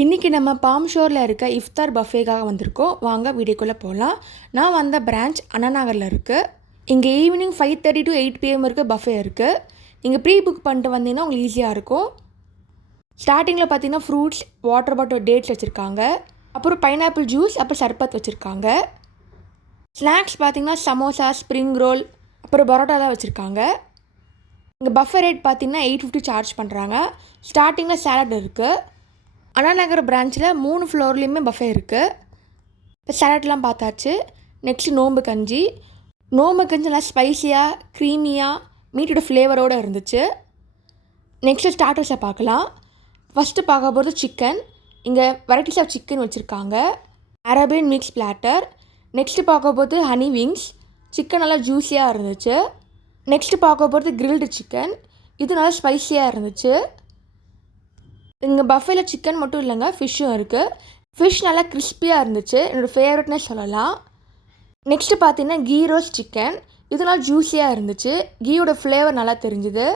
இன்றைக்கி நம்ம பாம் ஷோரில் இருக்க இஃப்தார் பஃபேக்காக வந்திருக்கோம். வாங்க வீடியோக்குள்ளே போகலாம். நான் வந்த பிரான்ச் அண்ணா நகரில் இருக்குது. இங்கே ஈவினிங் 5:30 to 8 PM இருக்குது பஃபே இருக்குது. நீங்கள் ப்ரீ புக் பண்ணிட்டு வந்தீங்கன்னா உங்களுக்கு ஈஸியாக இருக்கும். ஸ்டார்டிங்கில் பார்த்தீங்கன்னா ஃப்ரூட்ஸ், வாட்டர் பாட்டில், டேட்ஸ் வச்சுருக்காங்க. அப்புறம் பைனாப்பிள் ஜூஸ், அப்புறம் சர்பத் வச்சுருக்காங்க. ஸ்நாக்ஸ் பார்த்தீங்கன்னா சமோசா, ஸ்ப்ரிங் ரோல், அப்புறம் பரோட்டாலாம் வச்சுருக்காங்க. இங்கே பஃபே ரேட் பார்த்தீங்கன்னா 850 சார்ஜ் பண்ணுறாங்க. ஸ்டார்டிங்கில் சாலட் இருக்குது. அண்ணா நகர் பிரான்ச்சில் 3 ஃப்ளோர்லேயுமே பஃபே இருக்குது. இப்போ சாலட்லாம் பார்த்தாச்சு. நெக்ஸ்ட்டு நோம்பு கஞ்சி நல்லா ஸ்பைஸியாக, க்ரீமியாக, மீட்டோட ஃப்ளேவரோடு இருந்துச்சு. நெக்ஸ்ட்டு ஸ்டார்டர்ஸை பார்க்கலாம். ஃபஸ்ட்டு பார்க்க போகிறது சிக்கன். இங்கே வெரைட்டிஸ் ஆஃப் சிக்கன் வச்சுருக்காங்க. Arabian mix platter. நெக்ஸ்ட்டு பார்க்க போகிறது ஹனி விங்ஸ். சிக்கன் நல்லா ஜூஸியாக இருந்துச்சு. நெக்ஸ்ட்டு பார்க்க போகிறது கிரில்டு சிக்கன். இது நல்லா ஸ்பைஸியாக இருந்துச்சு. இங்கே பஃபேல சிக்கன் மட்டும் இல்லைங்க, ஃபிஷ்ஷும் இருக்குது. ஃபிஷ் நல்லா கிறிஸ்பியாக இருந்துச்சு. என்னோடய ஃபேவரட்னே சொல்லலாம். நெக்ஸ்ட்டு பார்த்தீங்கன்னா கீ ரோஸ்ட் சிக்கன். இது நல்லா ஜூஸியாக இருந்துச்சு. கீயோட ஃப்ளேவர் நல்லா தெரிஞ்சுது.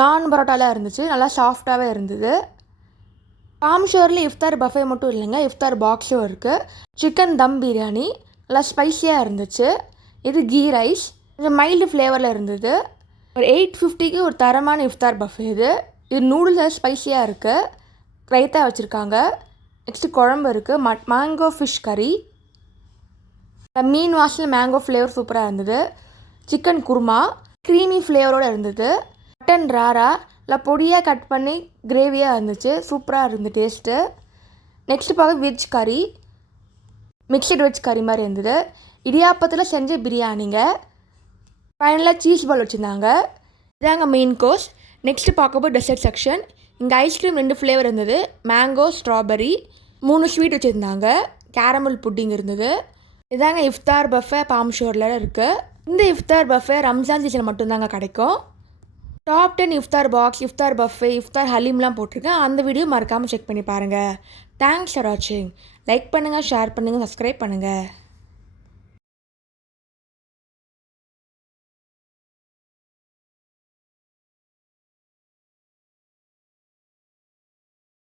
நான் பரோட்டாலாம் இருந்துச்சு. நல்லா சாஃப்டாகவே இருந்தது. பாம் ஷோரில் இஃப்தார் பஃபே மட்டும் இல்லைங்க, இஃப்தார் பாக்ஸும் இருக்குது. சிக்கன் தம் பிரியாணி நல்லா ஸ்பைஸியாக இருந்துச்சு. இது கீ ரைஸ் கொஞ்சம் மைல்டு ஃப்ளேவரில் இருந்தது. ஒரு 850க்கு ஒரு தரமான இஃப்தார் பஃபே இது. நூடுல்ஸ் ஸ்பைஸியாக இருக்குது. ரைத்தா வச்சுருக்காங்க. நெக்ஸ்ட்டு குழம்பு இருக்குது. மேங்கோ ஃபிஷ் கறி. மீன் வாசல் மேங்கோ ஃப்ளேவர் சூப்பராக இருந்தது. சிக்கன் குருமா க்ரீமி ஃப்ளேவரோடு இருந்தது. மட்டன் ராரா இல்லை பொடியாக கட் பண்ணி கிரேவியாக இருந்துச்சு. சூப்பராக இருந்தது டேஸ்ட்டு. நெக்ஸ்ட்டு பார்க்க வெஜ் கறி, மிக்சட் வெஜ் கறி மாதிரி இருந்தது. இடியாப்பத்தில் செஞ்ச பிரியாணிங்க. ஃபைனலாக சீஸ் பால் வச்சுருந்தாங்க. இதாங்க மெயின் கோர்ஸ். நெக்ஸ்ட்டு பார்க்கும்போது டெசர்ட் செக்ஷன். இங்கே ஐஸ்கிரீம் 2 ஃப்ளேவர் இருந்தது. Mango, strawberry. 3 ஸ்வீட் வச்சுருந்தாங்க. கேரமல் புட்டிங் இருந்தது. இதாங்க இஃப்தார் பஃபே பாம் ஷோரில் இருக்குது. இந்த இஃப்தார் பஃபே ரம்ஜான் சீசன் மட்டும்தாங்க கிடைக்கும். டாப் 10 இஃப்தார் பாக்ஸ், இஃப்தார் பஃபே, இஃப்தார் ஹலீம்லாம் போட்டிருக்கேன். அந்த வீடியோ மறக்காமல் செக் பண்ணி பாருங்கள். தேங்க்ஸ் ஃபார் வாட்சிங். லைக் பண்ணுங்கள், ஷேர் பண்ணுங்கள், சப்ஸ்கிரைப் பண்ணுங்கள்.